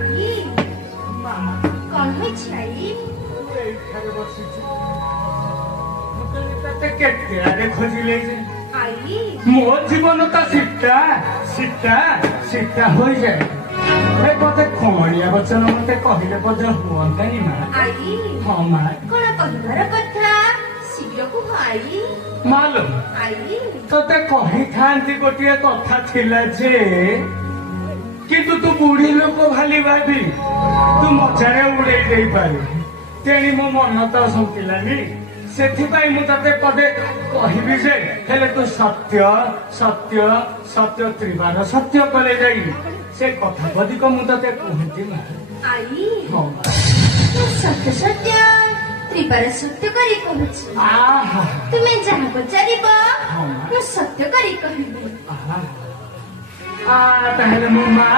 आई मामा कौन है छाई ଏଇଠାରେ ବସିଛି ମୁଁ କହିଲି ତତେ କେତେ ଆଡେ ଖୋଜିଲେ ଯେ आई ମୋ ଜୀବନ ତ ସୀତା ସୀତା ସୀତା ହୋଇଯାଏ ଏ ମତେ କଅଣିଆ ବଚନ ମତେ କହିଲେ ବୋଧେ ହୁଅନ୍ତାନି ମା आई ହଁ ମା कौन कहबार कथा शीघ्र कुह आई ମାଲୁମ आई ତତେ କହିଥାନ୍ତି ଗୋଟିଏ କଥା ଥିଲା ଯେ କିନ୍ତୁ ତୁ ବୁଢୀ ଲୋକ ଭାଲି ଭାବି ତୁ ମଜାରେ ଉଡେଇ ଦେଇପାରୁ ତେଣି ମୋ ମନ ତ ଶୁଙ୍କିଲାନି ସେଥିପାଇଁ ମୁଁ ତତେ ପଦେ କହିବି ଯେ ହେଲେ ତୁ ସତ୍ୟ ସତ୍ୟ ସତ୍ୟ ତ୍ରିବାର ସତ୍ୟ କଲେ ଯାଇ ସେ କଥା ବଧିକ ମୁଁ ତତେ କୁହନ୍ତି ମା आई ହଁ ମା ମୁଁ ସତ୍ୟ ସତ୍ୟ ତ୍ରିବାର ସତ୍ୟ କରି କହୁଛି ଆହା ତୁମେ ଯାହା ପଚାରିବ ହଁ ମା ମୁଁ ସତ୍ୟ କରି କହିବି ଆହା ତାହେଲେ ମୋ ମା